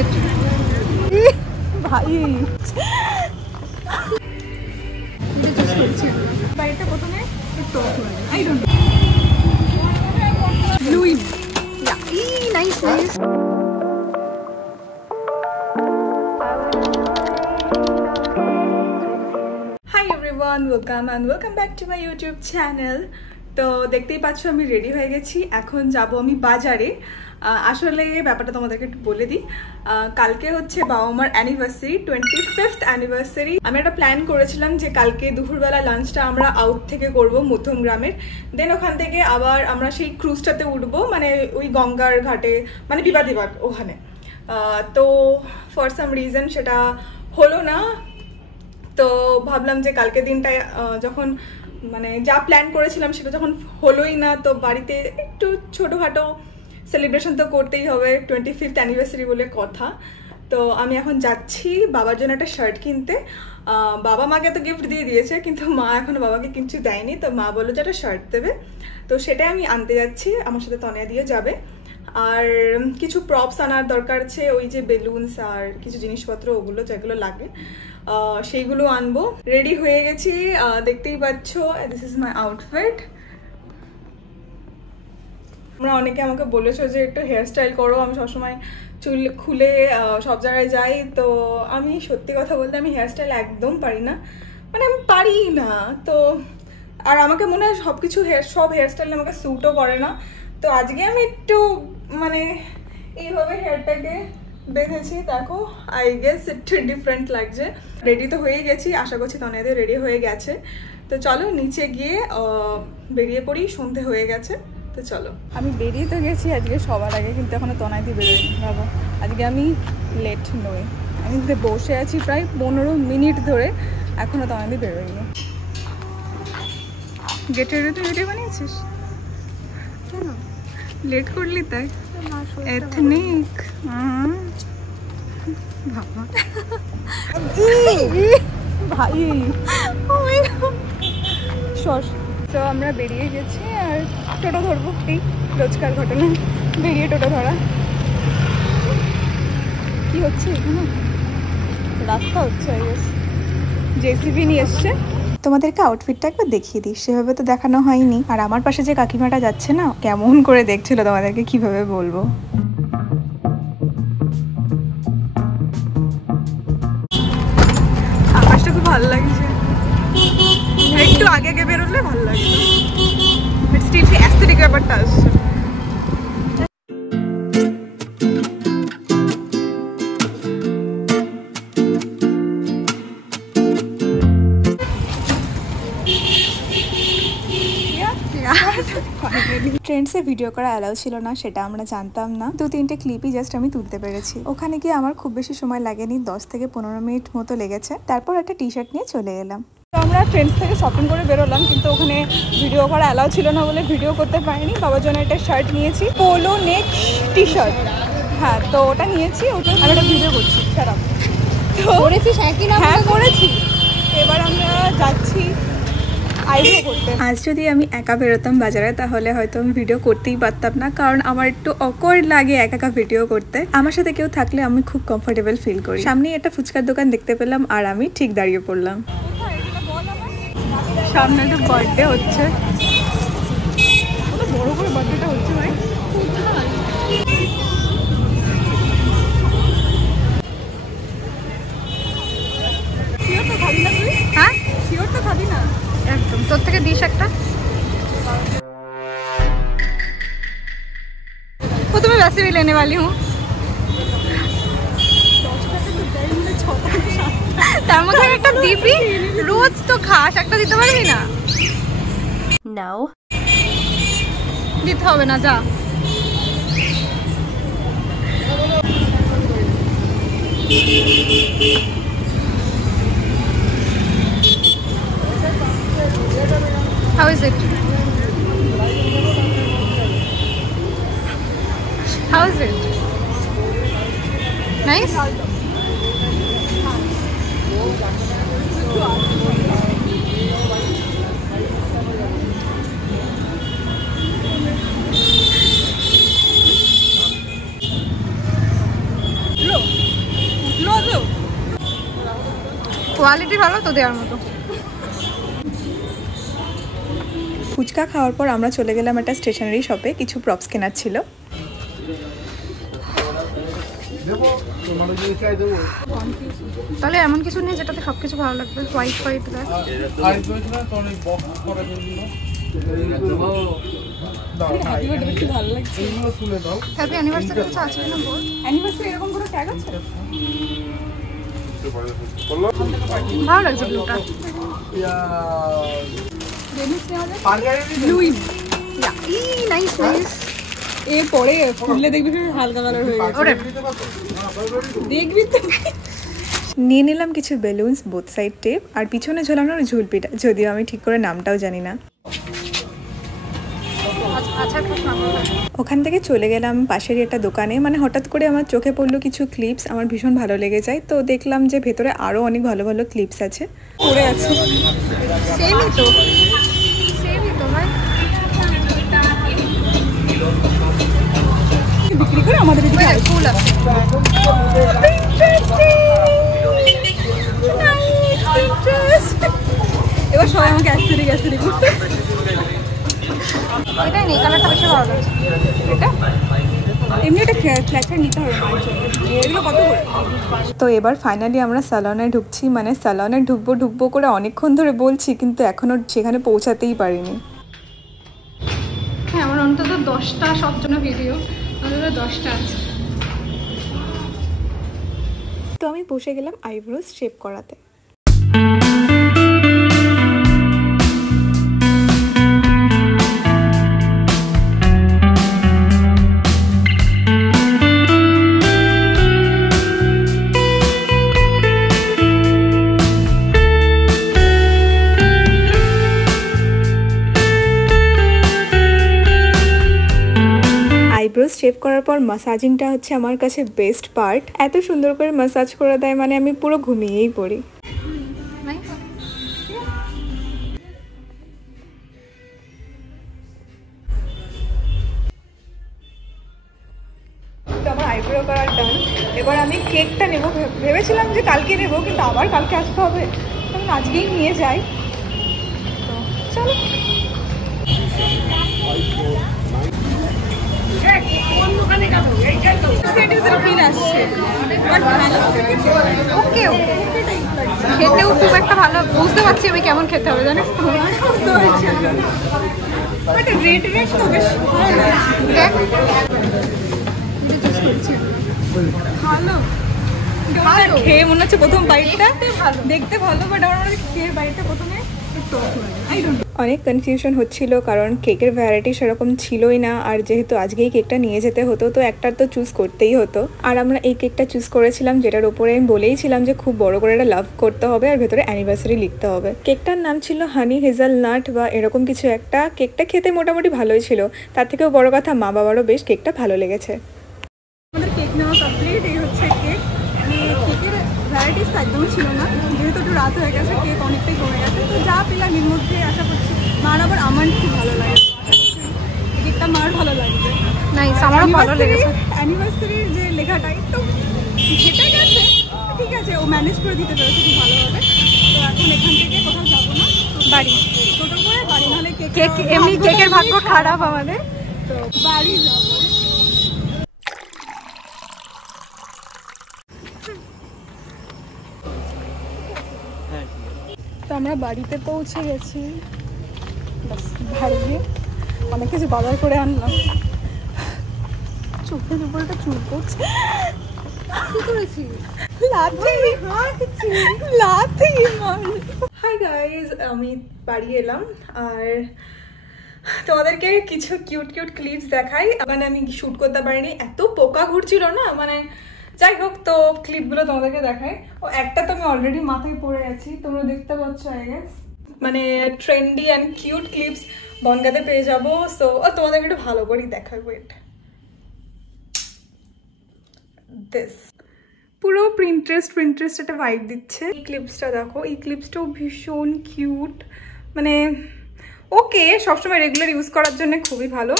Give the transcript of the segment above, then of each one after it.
it? ভাই বাইরেটা প্রথমে একটু I don't know. Fluid. Yeah. Nice. Hi everyone, welcome back to my YouTube channel. তো দেখতেই পাচ্ছ আমি রেডি হয়ে গেছি, এখন যাব আমি বাজারে। আসলে ব্যাপারটা তোমাদেরকে একটু বলে দিই, কালকে হচ্ছে বাবা মার অ্যানিভার্সারি, 25th অ্যানিভার্সারি। আমি একটা প্ল্যান করেছিলাম যে কালকে দুপুরবেলা লাঞ্চটা আমরা আউট থেকে করব মধ্যম গ্রামের, দেন ওখান থেকে আবার আমরা সেই ক্রুজটাতে উঠবো, মানে ওই গঙ্গার ঘাটে, মানে বিবাদীবাগ ওখানে। তো ফর সাম রিজন সেটা হলো না। তো ভাবলাম যে কালকে দিনটা যখন মানে যা প্ল্যান করেছিলাম সেটা যখন হলোই না, তো বাড়িতে একটু ছোটোখাটো সেলিব্রেশন তো করতেই হবে, 25th অ্যানিভার্সারি বলে কথা। তো আমি এখন যাচ্ছি বাবার জন্য একটা শার্ট কিনতে। বাবা মাকে তো গিফট দিয়ে দিয়েছে, কিন্তু মা এখনও বাবাকে কিছু দেয়নি, তো মা বললো যে একটা শার্ট দেবে, তো সেটাই আমি আনতে যাচ্ছি। আমার সাথে তনয়া দিয়ে যাবে। আর কিছু প্রপস আনার দরকার আছে, ওই যে বেলুনস আর কিছু জিনিসপত্র ওগুলো যেগুলো লাগে সেইগুলো আনবো। রেডি হয়ে গেছি, দেখতেই পাচ্ছ, দিস ইজ মাই আউটফিট। তোমরা অনেকে আমাকে বলেছো যে একটু হেয়ারস্টাইল করো, আমি সবসময় চুল খুলে সব জায়গায় যাই। তো আমি সত্যি কথা বলতে আমি হেয়ারস্টাইল একদম পারি না, মানে আমি পারি না। তো আর আমাকে মনে হয় সব হেয়ারস্টাইল আমাকে স্যুটও করে না। তো আজকে আমি একটু মানে এইভাবে হেয়ারটাকে বেঁধেছি, দেখো, আই গেস একটু ডিফারেন্ট লাগছে। রেডি তো হয়ে গেছি, আশা করছি তনয়াদের রেডি হয়ে গেছে। তো চলো নিচে গিয়ে বেরিয়ে পড়ি, সন্ধে হয়ে গেছে। তো চলো, আমি বেরিয়ে তো গেছি আজকে সবার আগে, কিন্তু এখনো তনয়াদি বেরোয়নি। ভাবো আজকে আমি লেট নই, আমি বসে আছি প্রায় 15 মিনিট ধরে, এখনো তনয়াদি বেরোয়নি। গেটের ভিডিও বানিয়েছিস কেন? লেট করলি তাই? এথনিক ভাই সস। তো আমরা বেরিয়ে গেছি আর টোটো ধরবো, এই রোজকার ঘটনা, বেরিয়ে টোটো ধরা। কি হচ্ছে এখানে? রাস্তা হচ্ছে, আই গেস জেসিবি নিয়ে এসছে। তোমাদেরকে আউটফিটটা একবার দেখিয়ে দিই, সেভাবে তো দেখানো হয়নি। আর আমার পাশে যে কাকিমাটা যাচ্ছে না, কেমন করে দেখছিল, তোমাদেরকে কিভাবে বলবো। আকাশটা খুব ভালো লাগছে, একটু আগে আগে বেরোলে ভালো লাগছে, স্টিল সেই অ্যাস্থেটিক ব্যাপারটা আসছে। ট্রেন্ডসে ভিডিও করা অ্যালাউ ছিল না, সেটা আমরা জানতাম না। 2-3টে ক্লিপই জাস্ট আমি তুলতে পেরেছি। ওখানে গিয়ে আমার খুব বেশি সময় লাগেনি, 10 থেকে 15 মিনিট মতো লেগেছে। তারপর একটা টি শার্ট নিয়ে চলে এলাম। তো আমরা ট্রেন্ডস থেকে শপিং করে বেরোলাম, কিন্তু ওখানে ভিডিও করা অ্যালাউ ছিল না বলে ভিডিও করতে পারিনি। বাবার জন্য একটা শার্ট নিয়েছি, পোলো নেক টি শার্ট। হ্যাঁ, তো ওটা নিয়েছি, ওটা আমি একটা ভিডিও করছি। খারাপ তো করেছিস? হ্যাঁ করেছি। এবার আমরা যাচ্ছি আজ যদি আমি একা বেরোতাম বাজারে, তাহলে হয়তো আমি ভিডিও করতেই পারতাম না, কারণ আমার একটু অকওয়ার্ড লাগে একা একা ভিডিও করতে। আমার সাথে কেউ থাকলে আমি খুব কমফোর্টেবল ফিল করি। সামনে একটা ফুচকার দোকান দেখতে পেলাম আর আমি ঠিক দাঁড়িয়ে পড়লাম। সামনে একটা বার্থডে হচ্ছে, বড় করে বার্থডেটা হচ্ছে ভাই। শিওর তো খাবি না তুই? হ্যাঁ শিওর তো খাবি না? একদম, তোর থেকে দিস একটা। वो तो मैं वैसे भी लेने वाली हूँ। তার মধ্যে একটা দিবি, রোজ তো খাস, একটা দিতে পারবি না? নাও দিতে হবে না, যা। How is it? How is it? Nice? Quality ভালো তো দেওয়ার মতো। ফুচকা খাওয়ার পর আমরা চলে গেলাম একটা স্টেশনারি শপে, কিছু প্রপস কেনার ছিল। তাহলে এমন কিছু নেই যেটাতে সবকিছু ভালো লাগবে, হোয়াইট হোয়াইট হ্যাপি অ্যানিভার্সারি কিছু আছে কিনা বল। অ্যানিভার্সারি এরকম কোনো ট্যাগ আছে? ভালো লাগছে ব্লুটা। Nice nice. এ পরে ফুললে দেখবি হালকা কালার হয়ে গেছে, দেখবি তো। নিয়ে নিলাম কিছু বেলুনস, বোথ সাইড টেপ, আর পিছনে ঝোলানোর ঝুলপিটা, যদিও আমি ঠিক করে নামটাও জানি না। ওখান থেকে চলে গেলাম পাশেরই একটা দোকানে। মানে হঠাৎ করে আমার চোখে পড়লো কিছু ক্লিপস, আমার ভীষণ ভালো লেগে যায়। তো দেখলাম যে ভেতরে আরও অনেক ভালো ভালো ক্লিপস আছে, পড়ে আছে। সেমই তো, সেমই তো ভাই। বিক্রি করে আমাদের ফুল আছে। এবার সবাই আমাকে অ্যাস্থেটিক অ্যাস্থেটিক করতে। এটা নেই, কালারটা বেশি ভালো লাগছে। এটা এমনি একটা ক্ল্যাচার নিতে হবে, এগুলো কত করে? তো এবার ফাইনালি আমরা স্যালনে ঢুকছি। মানে স্যালনে ঢুকবো করে অনেকক্ষণ ধরে বলছি, কিন্তু এখনও সেখানে পৌঁছাতেই পারিনি। হ্যাঁ, আমার অন্তত 10টা সব জন্য ভিডিও, অন্তত 10টা আছে। তো আমি বসে গেলাম আইব্রোজ শেপ করাতে। আইব্রোজ শেভ করার পর মাসাজিংটা হচ্ছে আমার কাছে বেস্ট পার্ট। এত সুন্দর করে মাসাজ করে দেয়, মানে আমি পুরো ঘুমিয়েই পড়ি। তো আমার আইব্রো করার ডান। এবার আমি কেকটা নেবো, ভেবেছিলাম যে কালকে নেবো, কিন্তু আবার কালকে আসতে হবে, তখন আজকেই নিয়ে যাই। তো চলো। ওকে ওকে, খেতেও খুব একটা ভালো বুঝতে পারছি আমি কেমন খেতে হবে, জানিস তো। ভালো খেয়ে মনে হচ্ছে প্রথম বাইটটা দেখতে ভালো, বাট আমার মনে হচ্ছে খেয়ে বাইটটা প্রথমে অনেক কনফিউশন হচ্ছিল, কারণ কেকের ভ্যারাইটি সেরকম ছিলই না। আর যেহেতু আজকেই কেকটা নিয়ে যেতে হতো, তো একটার তো চুজ করতেই হতো। আর আমরা এই কেকটা চুজ করেছিলাম, যেটার উপরে আমি বলেইছিলাম যে খুব বড় করে একটা লাভ করতে হবে আর ভেতরে অ্যানিভার্সারি লিখতে হবে। কেকটার নাম ছিল হানি হেজেলনাট বা এরকম কিছু একটা। কেকটা খেতে মোটামুটি ভালোই ছিল, তার থেকেও বড় কথা মা বাবারও বেশ কেকটা ভালো লেগেছে। আমাদের কেক নেওয়া কমপ্লিট। এই হচ্ছে কেক। কেকের ভ্যারাইটিস একদমই ছিল না, যেহেতু একটু রাত হয়ে গেছে, কেক অনেকটাই কমে গেছে। তো যা পেলাম এর মধ্যে আশা করছি। মার আবার আমার খুব ভালো লাগে, কেকটা মার ভালো লাগবে। নাইস, আমারও ভালো লেগেছে। অ্যানিভার্সারির যে লেখাটা একটু ঘেটে গেছে, ঠিক আছে, ও ম্যানেজ করে দিতে পেরেছে খুব ভালোভাবে। তো এখন এখান থেকে কোথাও যাবো না, বাড়ি টোটো করে বাড়ি, নাহলে কেক এমনি কেকের ভাগ্য খারাপ আমাদের, তো বাড়ি যাবো। তো আমরা বাড়িতে পৌঁছে গেছি। বাস ভাইয়ে অনেক কিছু বাজার করে আনলাম। চোখের উপরটা চুল করছে। কি করেছি? হাই গাইজ, আমি বাড়ি এলাম আর তোমাদেরকে কিছু কিউট কিউট ক্লিপস দেখাই। মানে আমি শ্যুট করতে পারিনি, এত পোকা ঘুরছিল না, মানে যাই হোক। তো ক্লিপগুলো তোমাদেরকে দেখাই। ও একটা তো আমি অলরেডি মাথায় পড়ে গেছি, তোমরা দেখতে পাচ্ছ আই গেস। মানে ট্রেন্ডি অ্যান্ড কিউট ক্লিপস বনগাতে পেয়ে যাবো। সো তোমাদেরকে একটু ভালো করেই দেখাবো। এটা দিস পুরো প্রিন্টারেস্ট একটা ভাইব দিচ্ছে। এই ক্লিপসটা দেখো, এই ক্লিপসটাও ভীষণ কিউট। মানে ওকে, সবসময় রেগুলার ইউজ করার জন্য খুবই ভালো।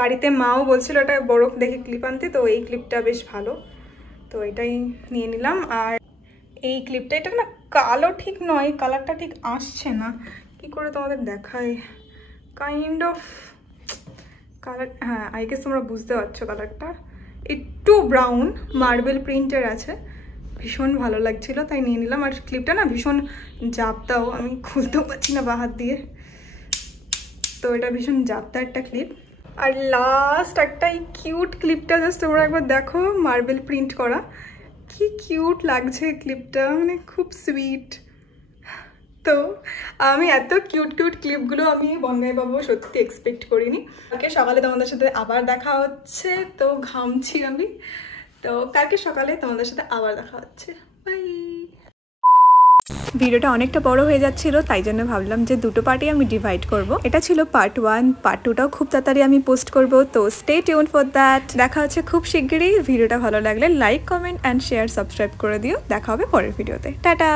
বাড়িতে মাও বলছিল এটা বড় দেখে ক্লিপ আনতে, তো এই ক্লিপটা বেশ ভালো, তো এটাই নিয়ে নিলাম। আর এই ক্লিপটা, এটা না কালো ঠিক নয়, কালারটা ঠিক আসছে না, কি করে তোমাদের দেখায়, কাইন্ড অফ কালার, হ্যাঁ আই গেস তোমরা বুঝতে পারছো কালারটা, একটু ব্রাউন মার্বেল প্রিন্টের আছে, ভীষণ ভালো লাগছিল তাই নিয়ে নিলাম। আর ক্লিপটা না ভীষণ জাপতাও, আমি খুলতেও পারছি না বাহাত দিয়ে, তো এটা ভীষণ জাপতা একটা ক্লিপ। আর লাস্ট একটা এই কিউট ক্লিপটা জাস্ট তোমরা একবার দেখো, মার্বেল প্রিন্ট করা, কি কিউট লাগছে ক্লিপটা, মানে খুব সুইট। তো আমি এত কিউট কিউট ক্লিপগুলো আমি বনগাঁয় পাবো সত্যি এক্সপেক্ট করিনি। কালকে সকালে তোমাদের সাথে আবার দেখা হচ্ছে, তো ঘামছি আমি, তো কালকে সকালে তোমাদের সাথে আবার দেখা হচ্ছে, বাই। ভিডিওটা অনেকটা বড় হয়ে যাচ্ছিল, তাই জন্য ভাবলাম যে দুটো পার্টি আমি ডিভাইড করব। এটা ছিল পার্ট 1, পার্ট 2টাও খুব তাড়াতাড়ি আমি পোস্ট করব, তো স্টে টিউন ফর দ্যাট। দেখা হচ্ছে খুব শিগগিরই। ভিডিওটা ভালো লাগলে like, comment and share, subscribe করে দিও। দেখা হবে পরের ভিডিওতে, টাটা।